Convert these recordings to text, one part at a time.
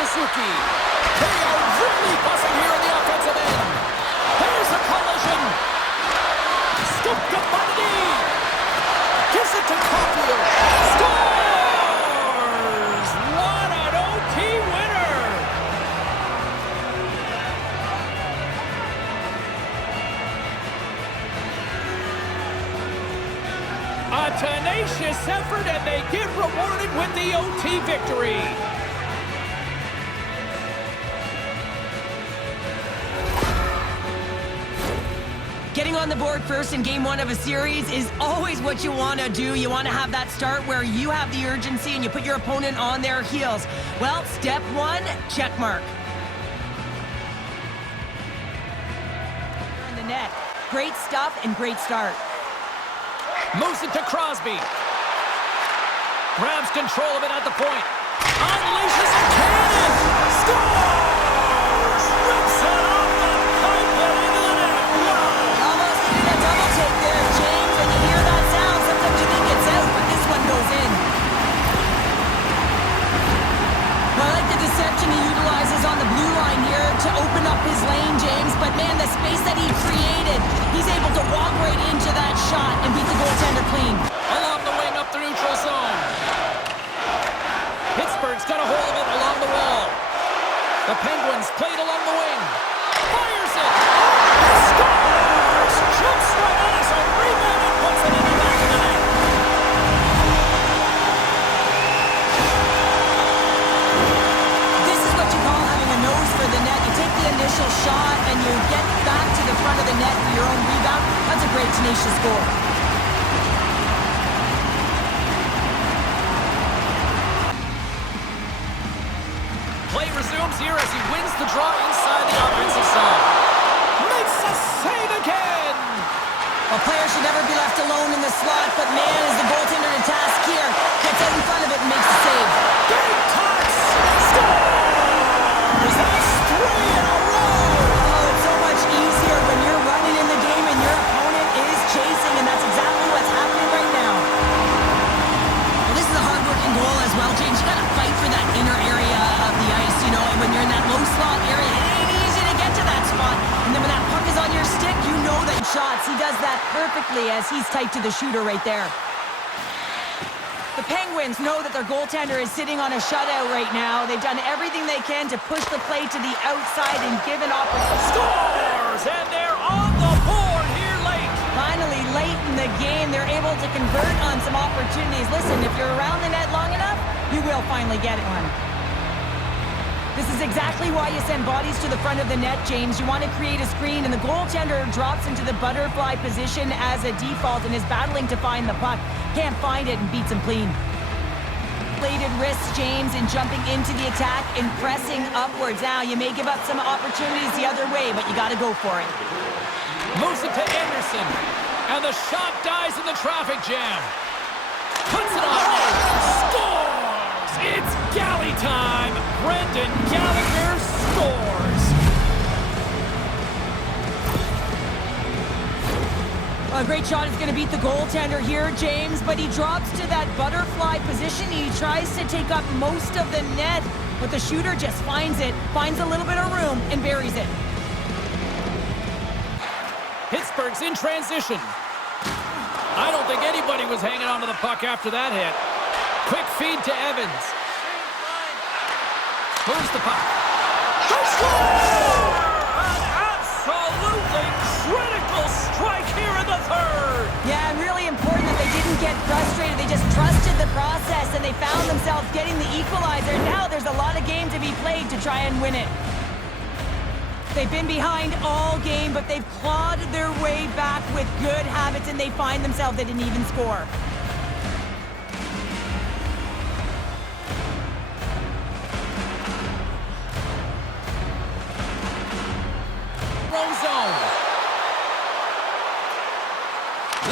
Suzuki. They are really buzzing here in the offensive end. Here's a collision. Scooped up by the knee. Gives it to Caulfield. Scores! What an OT winner! A tenacious effort, and they get rewarded with the OT victory. Getting on the board first in game one of a series is always what you want to do. You want to have that start where you have the urgency and you put your opponent on their heels. Well, step one, check mark. In the net. Great stuff and great start. Moves it to Crosby. Grabs control of it at the point. Unleashes a cannon. Scores! Rips it off the pipe and into the net. Wow! Almost did a double take there, James. When you hear that sound, sometimes you think it's out, but this one goes in. Well, I like the deception he utilizes on the blue line here to open up his lane, James. But man, the space that he created, he's able to walk right into that shot and beat the goaltender clean. Along the wing up the neutral zone. Pittsburgh's got a hold of it along the wall. The Penguins played along the wing. Fires it. Scores! Jumps right on his own rebound and puts it in the back of the net. This is what you call having a nose for the net. You take the initial shot and you get back to the front of the net for your own rebound. That's a great tenacious goal. Play resumes here as he wins the draw inside the offensive zone. Makes a save again! A player should never be left alone in the slot, but man, is the goaltender to task here. Gets out in front of it and makes the save. Big touch! Scores! That's 3 in a row! Oh, it's so much easier when you're running in the game and your opponent is chasing, and that's exactly what's happening right now. Well, this is a hard-working goal as well, James. You gotta fight for that inner area of the ice, you know, and when you're in that low slot area, it ain't easy to get to that spot. And then when that puck is on your stick, you know that shots. He does that perfectly as he's tight to the shooter right there. The Penguins know that their goaltender is sitting on a shutout right now. They've done everything they can to push the play to the outside and give an opportunity. Scores! And they're on the board here late. Finally, late in the game, they're able to convert on some opportunities. Listen, if you're around the net long enough, you will finally get one. This is exactly why you send bodies to the front of the net, James. You want to create a screen, and the goaltender drops into the butterfly position as a default and is battling to find the puck. Can't find it and beats him clean. Bladed wrists, James, in jumping into the attack and pressing upwards. Now, you may give up some opportunities the other way, but you got to go for it. Moves it to Anderson. And the shot dies in the traffic jam. Puts it on net. Scores! It's galley time. Brendan Gallagher scores. A great shot is going to beat the goaltender here, James, but he drops to that butterfly position. He tries to take up most of the net, but the shooter just finds it, finds a little bit of room, and buries it. Pittsburgh's in transition. I don't think anybody was hanging on to the puck after that hit. Quick feed to Evans. Moves the puck. They score! An absolutely critical strike here in the third. Yeah, and really important that they didn't get frustrated. They just trusted the process, and they found themselves getting the equalizer. Now there's a lot of game to be played to try and win it. They've been behind all game, but they've clawed their way back with good habits, and they find themselves at an even score. Zone.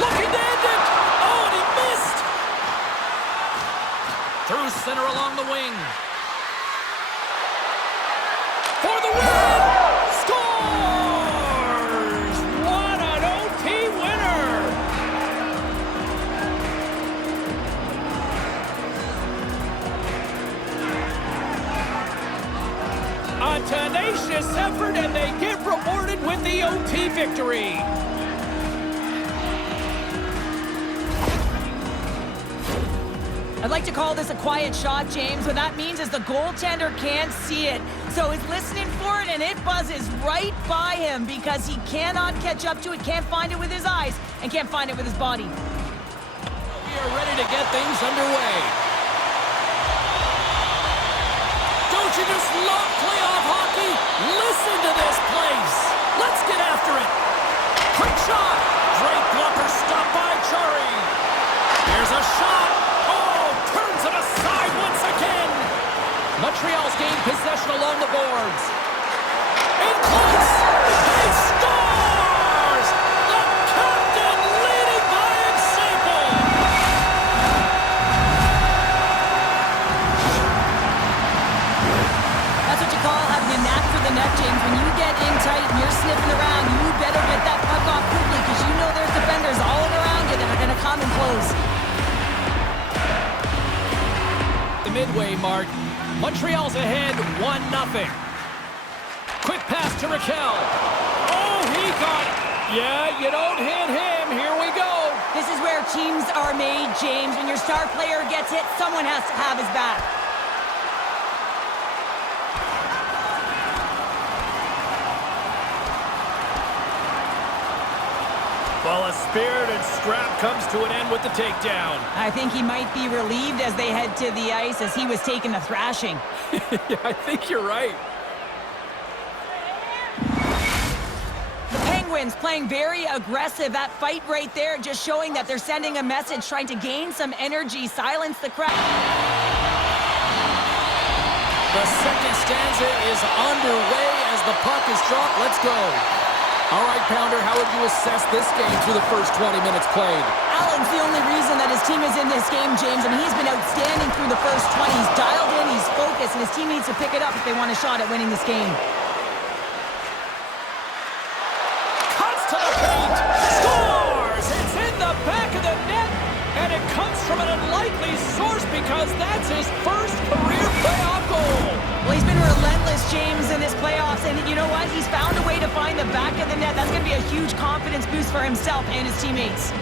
Looking to end it. Oh, and he missed. Through center along the wing. For the win! Scores! What an OT winner! A tenacious effort, and they get rewarded with the OT victory. I'd like to call this a quiet shot, James. What that means is the goaltender can't see it. So he's listening for it, and it buzzes right by him because he cannot catch up to it, can't find it with his eyes, and can't find it with his body. We are ready to get things underway. Don't you just love playoff hockey? Listen to this place. Let's get after it. Quick shot. Great blocker stop by Chari. Here's a shot. Turns it aside once again. Montreal's gained possession along the boards. In close. He scores! The captain leading by example. That's what you call having a knack for the net, James. When you get in tight and you're sniffing around, you better get that puck off quickly because you know there's defenders all around you that are going to come and close. The midway mark. Montreal's ahead 1-0. Quick pass to Raquel. Oh, he got it. Yeah, you don't hit him. Here we go. This is where teams are made, James. When your star player gets hit, someone has to have his back. Well, a spirited scrap comes to an end with the takedown. I think he might be relieved as they head to the ice as he was taking a thrashing. Yeah, I think you're right. The Penguins playing very aggressive. That fight right there just showing that they're sending a message, trying to gain some energy, silence the crowd. The second stanza is underway as the puck is dropped. Let's go. All right, Pounder, how would you assess this game through the first 20 minutes played? Allen's the only reason that his team is in this game, James. I mean, he's been outstanding through the first 20. He's dialed in, he's focused, and his team needs to pick it up if they want a shot at winning this game. Cuts to the paint. Scores! It's in the back of the net, and it comes from an unlikely source because that's his first career playoff goal. Well, he's been relentless, James, in this playoffs, and you know what? He's found a way to find the back of the net. That's going to be a huge confidence boost for himself and his teammates.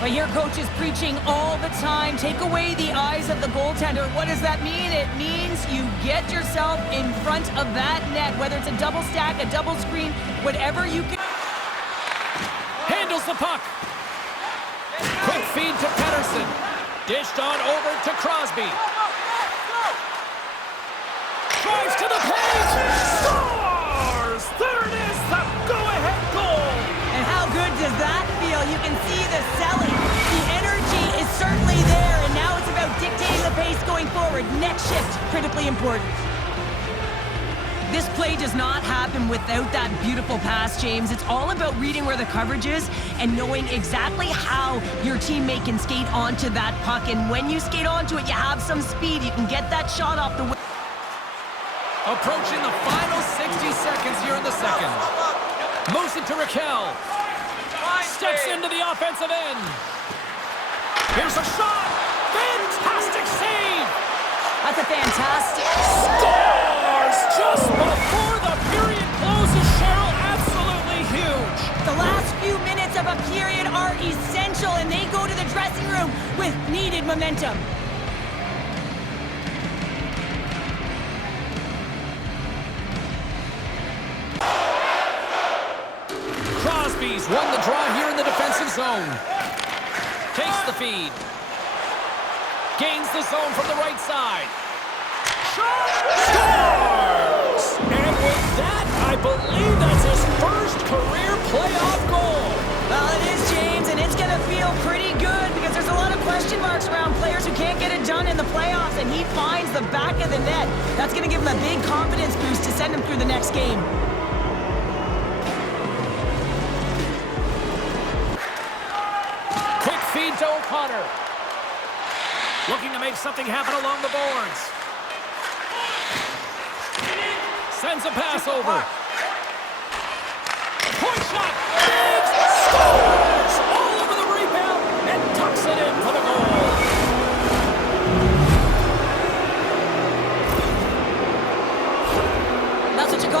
But here, coach is preaching all the time. Take away the eyes of the goaltender. What does that mean? It means you get yourself in front of that net, whether it's a double stack, a double screen, whatever you can. Handles the puck. Quick feed to Pettersson. Dished on over to Crosby. Drives to the paint. Scores! There it is, the go-ahead goal. And how good does that feel? You can see the selling. The energy is certainly there, and now it's about dictating the pace going forward. Next shift, critically important. This play does not happen without that beautiful pass, James. It's all about reading where the coverage is and knowing exactly how your teammate can skate onto that puck. And when you skate onto it, you have some speed. You can get that shot off the way. Approaching the final 60 seconds here in the second. Moves it to Raquel. Steps into the offensive end. Here's a shot. Fantastic save. That's a fantastic. Scores just before the period closes, Cheryl. Absolutely huge. The last few minutes of a period are essential, and they go to the dressing room with needed momentum. Crosby's won the draw here in the defensive zone. Takes the feed. Gains the zone from the right side. Shot! Scores! And with that, I believe that's his first career playoff goal. Well, it is, James, and it's going to feel pretty good because there's a lot of question marks around players who can't get it done in the playoffs, and he finds the back of the net. That's going to give him a big confidence boost to send him through the next game. Quick feed to O'Connor. Looking to make something happen along the boards. Sends a pass over. Point shot. Diggs scores! All over the rebound and tucks it in for the goal.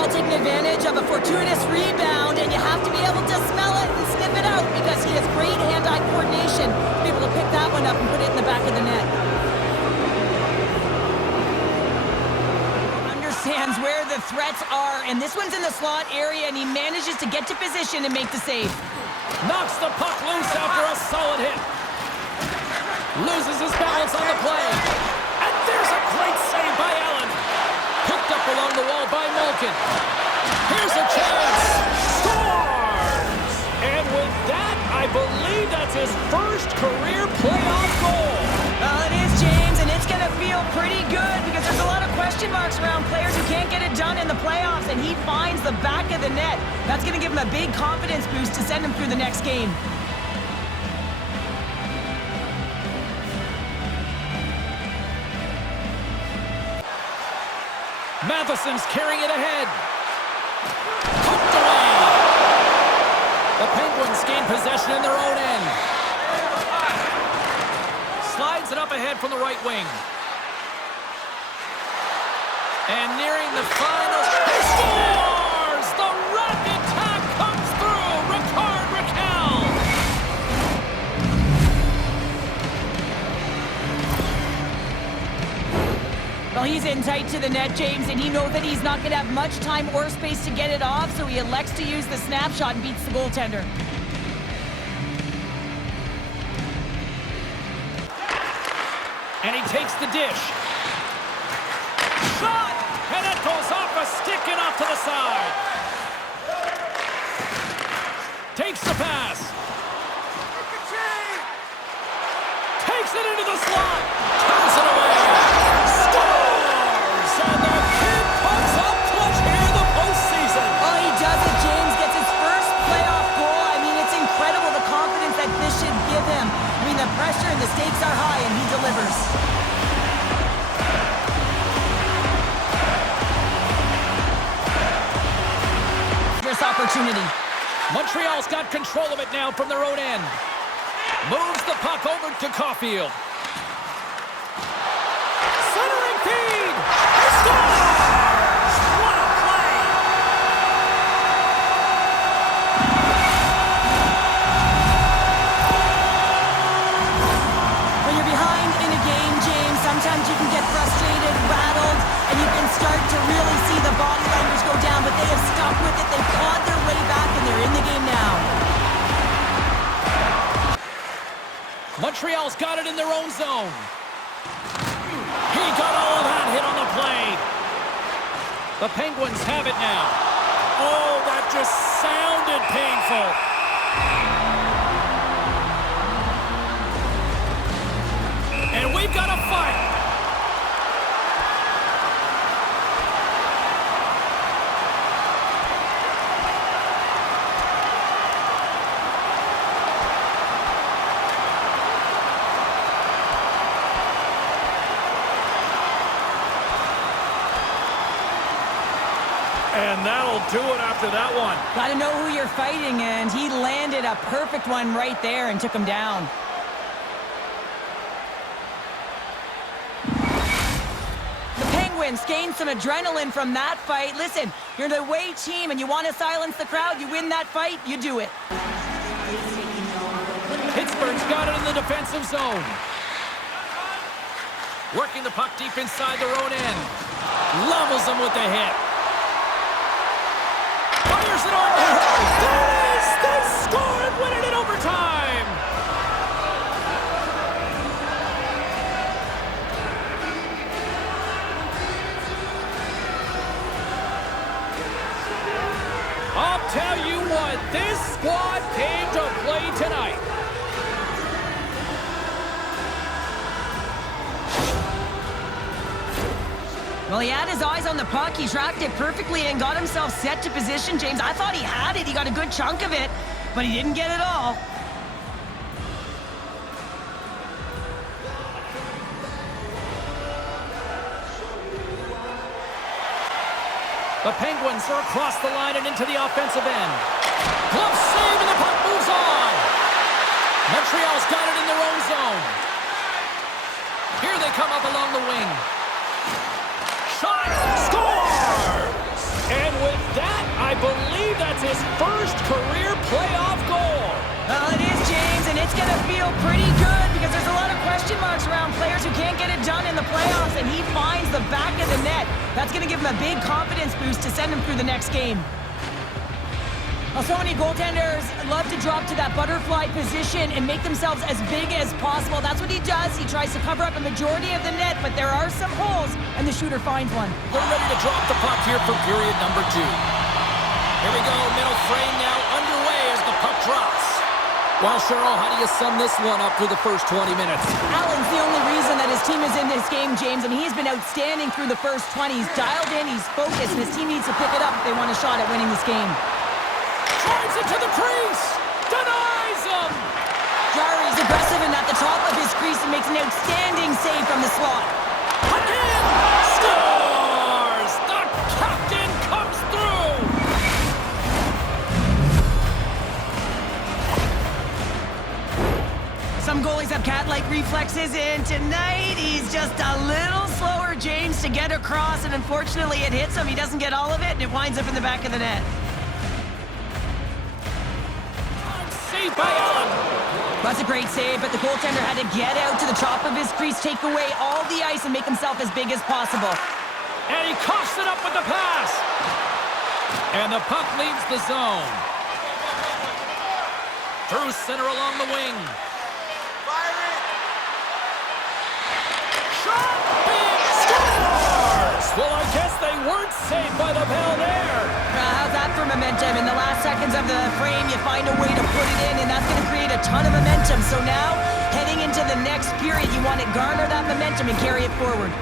Montreal taking advantage of a fortuitous rebound, and you have to be able to smell it and sniff it out because he has great hand-eye coordination to be able to pick that one up and put it in the back of the net. Understands where the threats are, and this one's in the slot area, and he manages to get to position and make the save. Knocks the puck loose after a solid hit. Loses his balance on the play. And there's a great save by Allen. Picked up along the wall by Malkin. Here's a chance. Scores! And with that, I believe that's his first career playoff goal. Well, it is, James, and it's going to feel pretty good because there's a lot of question marks around players who can't get it done in the playoffs, and he finds the back of the net. That's going to give him a big confidence boost to send him through the next game. Matheson's carrying it ahead. Poked away. The Penguins gain possession in their own end. Slides it up ahead from the right wing. And nearing the final. He scores! The rack attack comes through. Ricard Raquel. Well, he's in tight to the net, James, and he knows that he's not going to have much time or space to get it off, so he elects to use the snapshot and beats the goaltender. And he takes the dish. Shot! And it goes off a stick and off to the side. Takes the pass. Takes it into the slot. Turns it away. Scores! And the kid puts up clutch here in the postseason. Oh, he does it, James. Gets his first playoff goal. I mean, it's incredible the confidence that this should give him. I mean, the pressure and the stakes are high, and he delivers. Opportunity. Montreal's got control of it now from their own end. Moves the puck over to Caulfield. Centering feed! He scores! What a play! When you're behind in a game, James, sometimes you can get frustrated, rattled, and you can start to really see the body language go down, but they have stuck with it. They've clawed their way back, and they're in the game now. Montreal's got it in their own zone. He got all of that hit on the play. The Penguins have it now. Oh, that just sounded painful. And we've got a fight. And that'll do it after that one. Got to know who you're fighting, and he landed a perfect one right there and took him down. The Penguins gained some adrenaline from that fight. Listen, you're the away team, and you want to silence the crowd. You win that fight, you do it. Pittsburgh's got it in the defensive zone. Working the puck deep inside their own end. Levels them with the hit. Fires it on. There it is! They score and win it in overtime! I'll tell you what, this squad came to play tonight. Well, he had his eyes on the puck. He tracked it perfectly and got himself set to position, James. I thought he had it. He got a good chunk of it, but he didn't get it all. The Penguins are across the line and into the offensive end. Glove save and the puck moves on. Montreal's got it in their own zone. Here they come up along the wing. Shot! Scores! And with I believe that's his first career playoff goal. Well, it is, James, and it's going to feel pretty good because there's a lot of question marks around players who can't get it done in the playoffs, and he finds the back of the net. That's going to give him a big confidence boost to send him through the next game. Well, so many goaltenders love to drop to that butterfly position and make themselves as big as possible. That's what he does. He tries to cover up a majority of the net, but there are some holes, and the shooter finds one. We're ready to drop the puck here for period number 2. Here we go, middle frame now underway as the puck drops. Well, Cheryl, how do you sum this one up through the first 20 minutes? Allen's the only reason that his team is in this game, James, and he's been outstanding through the first 20. He's dialed in, he's focused, and his team needs to pick it up if they want a shot at winning this game. Drives it to the crease! Denies him! Jari's aggressive and at the top of his crease and makes an outstanding save from the slot. Again! Scores! The captain comes through! Some goalies have cat-like reflexes, and tonight he's just a little slower, James, to get across, and unfortunately it hits him. He doesn't get all of it, and it winds up in the back of the net. Saved by Allen. That's a great save, but the goaltender had to get out to the top of his crease, take away all the ice, and make himself as big as possible. And he coughs it up with the pass. And the puck leaves the zone. Through center along the wing. Shot! Big scores! Well, I guess they weren't saved by the bell there. How's that for momentum? In the last seconds of the frame, you find a way to put it in, and that's going to create a ton of momentum. So now, heading into the next period, you want to garner that momentum and carry it forward.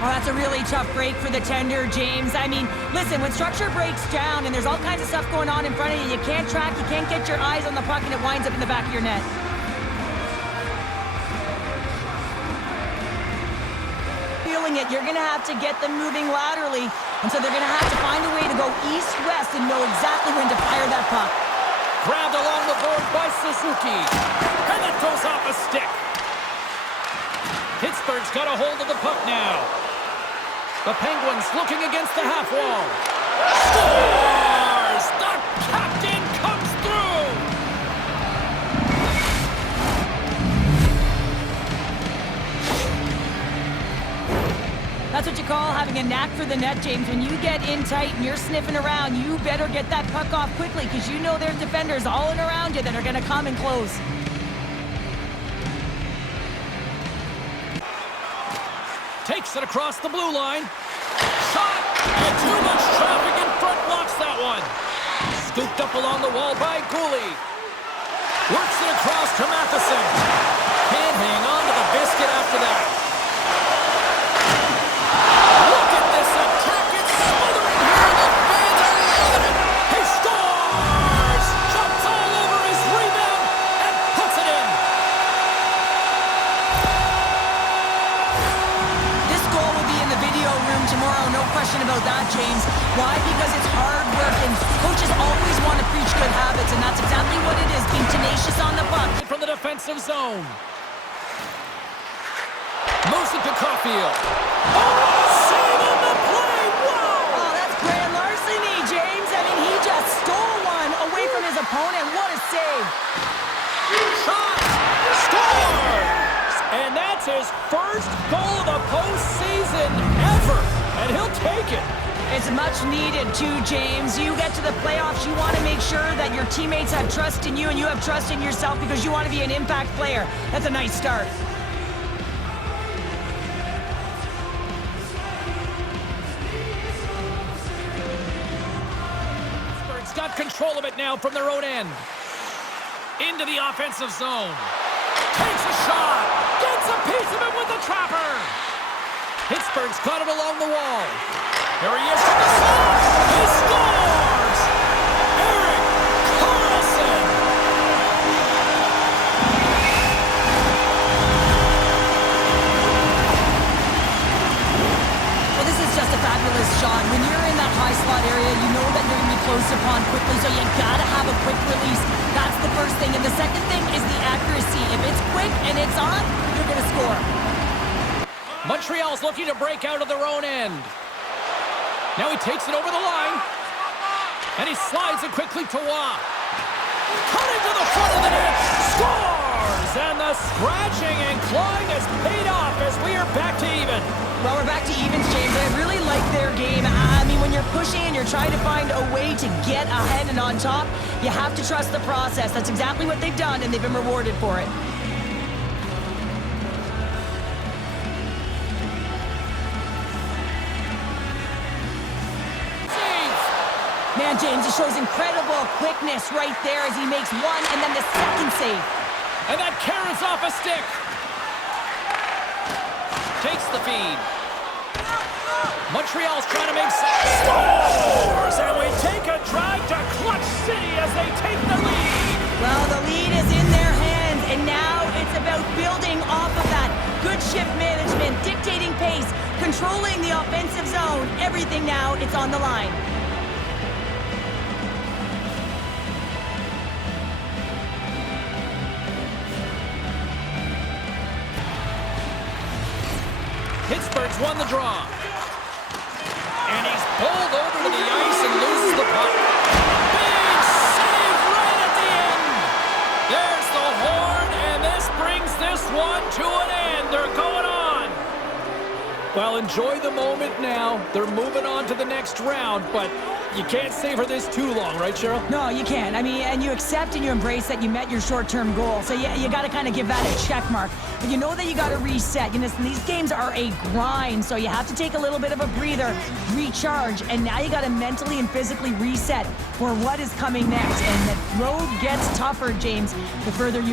Oh, that's a really tough break for the tender, James. I mean, listen, when structure breaks down and there's all kinds of stuff going on in front of you, you can't track, you can't get your eyes on the puck, and it winds up in the back of your net. Feeling it, you're going to have to get them moving laterally, and so they're going to have to find a way to go east-west and know exactly when to fire that puck. Grabbed along the board by Suzuki. And it goes off a stick. Pittsburgh's got a hold of the puck now. The Penguins looking against the half wall. Scores! The captain comes through! That's what you call having a knack for the net, James. When you get in tight and you're sniffing around, you better get that puck off quickly because you know there's defenders all in around you that are going to come and close. Takes it across the blue line. Shot! And too much traffic in front blocks that one. Scooped up along the wall by Cooley. Works it across to Matheson. Can't hang on to the biscuit after that. Look at this attack. It's smothering here. The fans are loving it. He scores! Jumps all over his rebound and puts it in. This goal will be in the video room tomorrow, no question about that, James. Why? Because it's hard work, and coaches always want to preach good habits, and that's exactly what it is, being tenacious on the puck. From the defensive zone. Moves it to Caulfield. Oh, save on the play! Whoa! Oh, that's grand larceny, James. I mean, he just stole one away from his opponent. What a save. Shot! Scores! And that's his first goal of the postseason ever. And he'll take it. It's much needed too, James. You get to the playoffs, you want to make sure that your teammates have trust in you and you have trust in yourself because you want to be an impact player. That's a nice start. Pittsburgh's got control of it now from their own end. Into the offensive zone. Takes a shot. Gets a piece of it with the trapper. Pittsburgh's got it along the wall. Here he is from the slot. He scores! Erik Karlsson! Well, this is just a fabulous shot. When you're in that high slot area, you know that you're going to be close upon quickly, so you got to have a quick release. That's the first thing. And the second thing is the accuracy. If it's quick and it's on, you're going to score. Montreal's looking to break out of their own end. Now he takes it over the line. And he slides it quickly to Waugh. Cutting to the front of the net. Scores! And the scratching and clawing has paid off as we are back to even. Well, we're back to evens, James. I really like their game. I mean, when you're pushing and you're trying to find a way to get ahead and on top, you have to trust the process. That's exactly what they've done, and they've been rewarded for it. Man, James, he shows incredible quickness right there as he makes one and then the second save. And that carries off a stick. Takes the feed. Montreal's trying to make scores! And we take a drive to Clutch City as they take the lead. Well, the lead is in their hands, and now it's about building off of that. Good shift management, dictating pace, controlling the offensive zone. Everything now, it's on the line. Pittsburgh's won the draw. And he's bowled over to the ice and loses the puck. Big save right at the end. There's the horn, and this brings this one to an end. They're going on. Well, enjoy the moment now. They're moving on to the next round, but you can't savor this too long, right, Cheryl? No, you can't. I mean, and you accept and you embrace that you met your short-term goal. So you got to kind of give that a check mark. But you know that you got to reset. You know, these games are a grind, so you have to take a little bit of a breather, recharge, and now you got to mentally and physically reset for what is coming next. And the road gets tougher, James, the further you